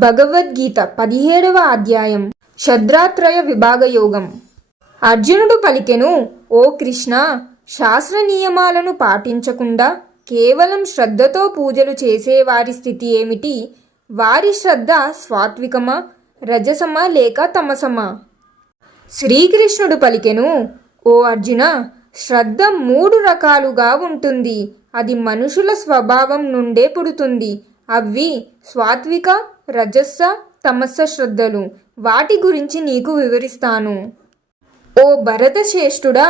భగవద్గీత పదిహేడవ అధ్యాయం శద్రాత్రయ విభాగ యోగం అర్జునుడు పలికెను ఓ కృష్ణ శాస్త్ర నియమాలను పాటించకుండా కేవలం శ్రద్ధతో పూజలు చేసే వారి స్థితి ఏమిటి? వారి శ్రద్ధ స్వాత్వికమా రజసమా లేక తమసమా? శ్రీకృష్ణుడు పలికెను ఓ అర్జున శ్రద్ధ మూడు రకాలుగా ఉంటుంది. అది మనుషుల స్వభావం నుండే పుడుతుంది. అవి స్వాత్విక రజస్స తమస్స శ్రద్ధలు. వాటి గురించి నీకు వివరిస్తాను. ఓ భరత శ్రేష్ఠుడా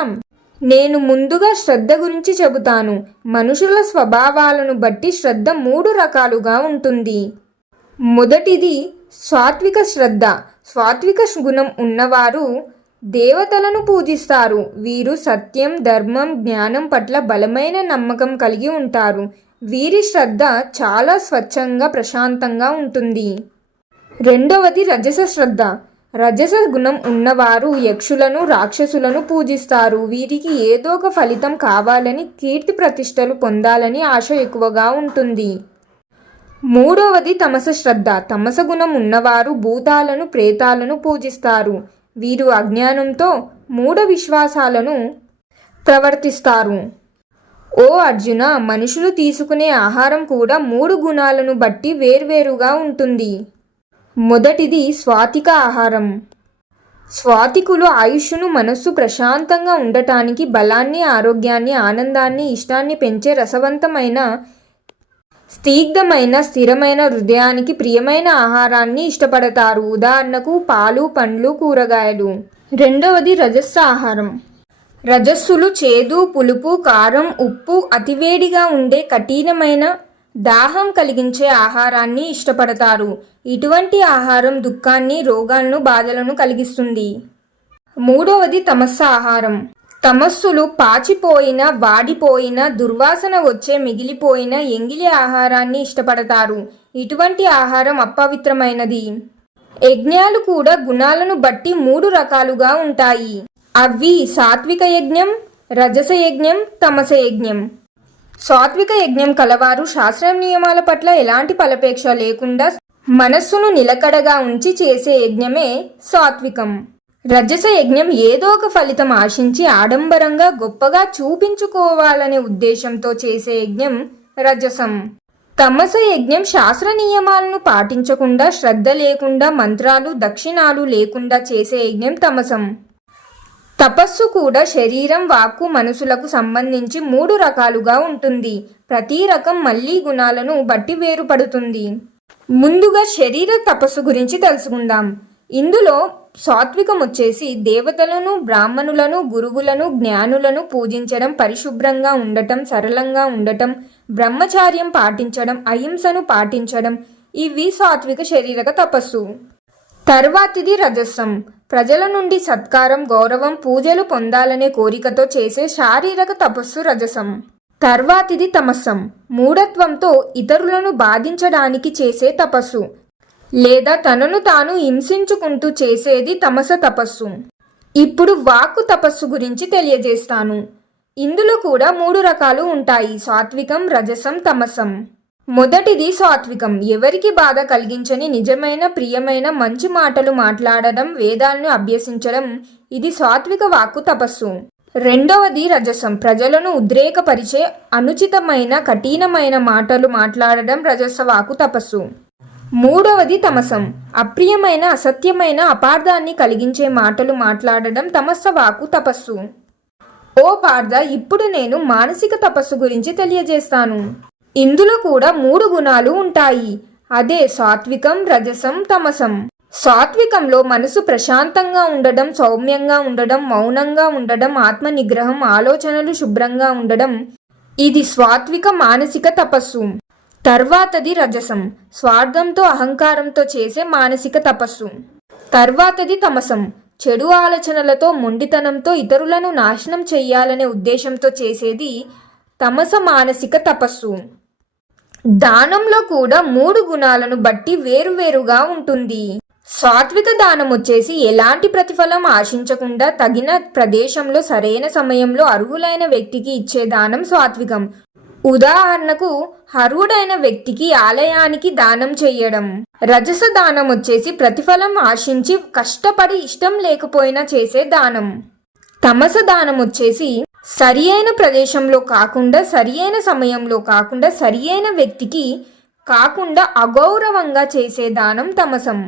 నేను ముందుగా శ్రద్ధ గురించి చెబుతాను. మనుషుల స్వభావాలను బట్టి శ్రద్ధ మూడు రకాలుగా ఉంటుంది. మొదటిది సాత్విక శ్రద్ధ. సాత్విక గుణం ఉన్నవారు దేవతలను పూజిస్తారు. వీరు సత్యం ధర్మం జ్ఞానం పట్ల బలమైన నమ్మకం కలిగి ఉంటారు. వీరి శ్రద్ధ చాలా స్వచ్ఛంగా ప్రశాంతంగా ఉంటుంది. రెండవది రజస శ్రద్ధ. రజస గుణం ఉన్నవారు యక్షులను రాక్షసులను పూజిస్తారు. వీరికి ఏదో ఒక ఫలితం కావాలని కీర్తి ప్రతిష్టలు పొందాలని ఆశ ఎక్కువగా ఉంటుంది. మూడవది తమస శ్రద్ధ. తమస గుణం ఉన్నవారు భూతాలను ప్రేతాలను పూజిస్తారు. వీరు అజ్ఞానంతో మూఢ విశ్వాసాలను ప్రవర్తిస్తారు. ఓ అర్జున మనుషులు తీసుకునే ఆహారం కూడా మూడు గుణాలను బట్టి వేర్వేరుగా ఉంటుంది. మొదటిది స్వాతిక ఆహారం. స్వాతికులు ఆయుష్ను మనస్సు ప్రశాంతంగా ఉండటానికి బలాన్ని ఆరోగ్యాన్ని ఆనందాన్ని ఇష్టాన్ని పెంచే రసవంతమైన స్నిగ్ధమైన స్థిరమైన హృదయానికి ప్రియమైన ఆహారాన్ని ఇష్టపడతారు. ఉదాహరణకు పాలు పండ్లు కూరగాయలు. రెండవది రజస్స ఆహారం. రజస్సులు చేదు పులుపు కారం ఉప్పు అతివేడిగా ఉండే కఠినమైన దాహం కలిగించే ఆహారాన్ని ఇష్టపడతారు. ఇటువంటి ఆహారం దుఃఖాన్ని రోగాలను బాధలను కలిగిస్తుంది. మూడవది తమస్స ఆహారం. తమస్సులు పాచిపోయిన వాడిపోయిన దుర్వాసన వచ్చే మిగిలిపోయిన ఎంగిలి ఆహారాన్ని ఇష్టపడతారు. ఇటువంటి ఆహారం అపవిత్రమైనది. యజ్ఞాలు కూడా గుణాలను బట్టి మూడు రకాలుగా ఉంటాయి. అవి సాత్విక యజ్ఞం రజస యజ్ఞం తమస యజ్ఞం. సాత్విక యజ్ఞం కలవారు శాస్త్రం నియమాల పట్ల ఎలాంటి ఫలపేక్ష లేకుండా మనస్సును నిలకడగా ఉంచి చేసే యజ్ఞమే సాత్వికం. రజస యజ్ఞం ఏదో ఒక ఫలితం ఆశించి ఆడంబరంగా గొప్పగా చూపించుకోవాలనే ఉద్దేశంతో చేసే యజ్ఞం రజసం. తమస యజ్ఞం శాస్త్ర నియమాలను పాటించకుండా శ్రద్ధ లేకుండా మంత్రాలు దక్షిణాలు లేకుండా చేసే యజ్ఞం తమసం. తపస్సు కూడా శరీరం వాక్కు మనసులకు సంబంధించి మూడు రకాలుగా ఉంటుంది. ప్రతి రకం మళ్ళీ గుణాలను బట్టి వేరుపడుతుంది. ముందుగా శరీర తపస్సు గురించి తెలుసుకుందాం. ఇందులో సాత్వికం వచ్చేసి దేవతలను బ్రాహ్మణులను గురువులను జ్ఞానులను పూజించడం పరిశుభ్రంగా ఉండటం సరళంగా ఉండటం బ్రహ్మచార్యం పాటించడం అహింసను పాటించడం ఇవి సాత్విక శరీరక తపస్సు. తర్వాతిది రజస్సం ప్రజల నుండి సత్కారం గౌరవం పూజలు పొందాలనే కోరికతో చేసే శారీరక తపస్సు రజసం. తర్వాతిది తమస్సం మూఢత్వంతో ఇతరులను బాధించడానికి చేసే తపస్సు. లేదా తనను తాను హింసించుకుంటూ చేసేది తమస తపస్సు. ఇప్పుడు వాక్కు తపస్సు గురించి తెలియజేస్తాను. ఇందులో కూడా మూడు రకాలు ఉంటాయి. సాత్వికం రజసం తమసం. మొదటిది సాత్వికం. ఎవరికి బాధ కలిగించని నిజమైన ప్రియమైన మంచి మాటలు మాట్లాడడం వేదాలను అభ్యసించడం ఇది సాత్విక వాక్కు తపస్సు. రెండవది రజసం. ప్రజలను ఉద్రేకపరిచే అనుచితమైన కఠినమైన మాటలు మాట్లాడడం రజసవాకు తపస్సు. మూడవది తమసం. అప్రియమైన అసత్యమైన అపార్థాన్ని కలిగించే మాటలు మాట్లాడడం తమస్సవాకు తపస్సు. ఓ పార్థ ఇప్పుడు నేను మానసిక తపస్సు గురించి తెలియజేస్తాను. ఇందులో కూడా మూడు గుణాలు ఉంటాయి. అదే సాత్వికం రజసం తమసం. సాత్వికంలో మనసు ప్రశాంతంగా ఉండడం సౌమ్యంగా ఉండడం మౌనంగా ఉండడం ఆత్మ నిగ్రహం ఆలోచనలు శుభ్రంగా ఉండడం ఇది స్వాత్విక మానసిక తపస్సు. తర్వాతది రజసం స్వార్థంతో అహంకారంతో చేసే మానసిక తపస్సు. తర్వాతది తమసం చెడు ఆలోచనలతో మొండితనంతో ఇతరులను నాశనం చెయ్యాలనే ఉద్దేశంతో చేసేది తమస మానసిక తపస్సు. దానంలో కూడా మూడు గుణాలను బట్టి వేరువేరుగా ఉంటుంది. సాత్విక దానం వచ్చేసి ఎలాంటి ప్రతిఫలం ఆశించకుండా తగిన ప్రదేశంలో సరైన సమయంలో అర్హులైన వ్యక్తికి ఇచ్చే దానం సాత్వికం. ఉదాహరణకు అర్హుడైన వ్యక్తికి ఆలయానికి దానం చేయడం. రజస దానం వచ్చేసి ప్రతిఫలం ఆశించి కష్టపడి ఇష్టం లేకపోయినా చేసే దానం. తమస దానం వచ్చేసి సరి అయిన ప్రదేశంలో కాకుండా సరి అయిన సమయంలో కాకుండా సరి అయిన వ్యక్తికి కాకుండా అగౌరవంగా చేసే దానం తమసం.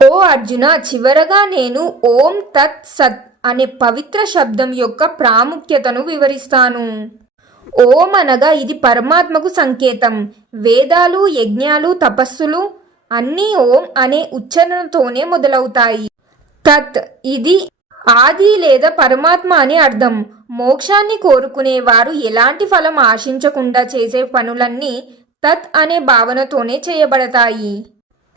ఓ అర్జున చివరగా నేను ఓం తత్ సత్ అనే పవిత్ర శబ్దం యొక్క ప్రాముఖ్యతను వివరిస్తాను. ఓం అనగా ఇది పరమాత్మకు సంకేతం. వేదాలు యజ్ఞాలు తపస్సులు అన్నీ ఓం అనే ఉచ్చారణతోనే మొదలవుతాయి. తత్ ఇది ఆది లేదా పరమాత్మ అని అర్థం. మోక్షాన్ని కోరుకునేవారు ఎలాంటి ఫలం ఆశించకుండా చేసే పనులన్నీ తత్ అనే భావనతోనే చేయబడతాయి.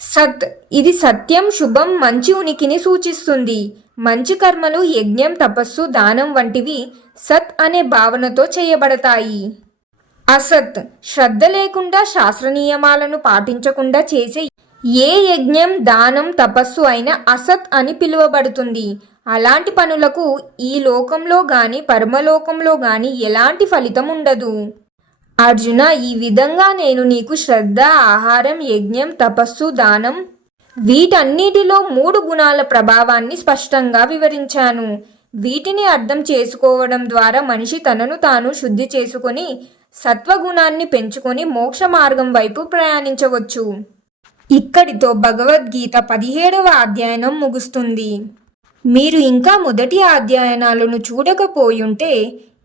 సత్. ఇది సత్యం శుభం మంచి ఉనికిని సూచిస్తుంది. మంచి కర్మలు యజ్ఞం తపస్సు దానం వంటివి సత్ అనే భావనతో చేయబడతాయి. అసత్. శ్రద్ధ లేకుండా శాస్త్ర నియమాలను పాటించకుండా చేసే ఏ యజ్ఞం దానం తపస్సు అయినా అసత్ అని పిలువబడుతుంది. అలాంటి పనులకు ఈ లోకంలో గాని పరమలోకంలో గాని ఎలాంటి ఫలితం ఉండదు. అర్జున ఈ విధంగా నేను నీకు శ్రద్ధ ఆహారం యజ్ఞం తపస్సు దానం వీటన్నిటిలో మూడు గుణాల ప్రభావాన్ని స్పష్టంగా వివరించాను. వీటిని అర్థం చేసుకోవడం ద్వారా మనిషి తనను తాను శుద్ధి చేసుకొని సత్వగుణాన్ని పెంచుకొని మోక్ష మార్గం వైపు ప్రయాణించవచ్చు. ఇక్కడితో భగవద్గీత పదిహేడవ అధ్యయనం ముగుస్తుంది. మీరు ఇంకా మొదటి అధ్యయనాలను చూడకపోయుంటే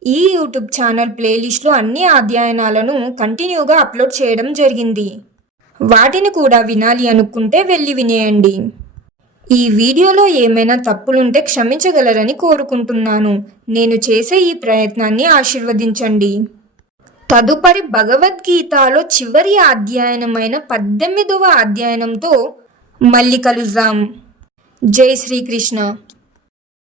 ఈ యూట్యూబ్ ఛానల్ ప్లేలిస్ట్లో అన్ని అధ్యయనాలను కంటిన్యూగా అప్లోడ్ చేయడం జరిగింది. వాటిని కూడా వినాలి అనుకుంటే వెళ్ళి వినేయండి. ఈ వీడియోలో ఏమైనా తప్పులుంటే క్షమించగలరని కోరుకుంటున్నాను. నేను చేసే ఈ ప్రయత్నాన్ని ఆశీర్వదించండి. తదుపరి భగవద్గీతలో చివరి అధ్యయనమైన పద్దెనిమిదవ అధ్యయనంతో మళ్ళీ కలుద్దాం. जय श्री कृष्ण।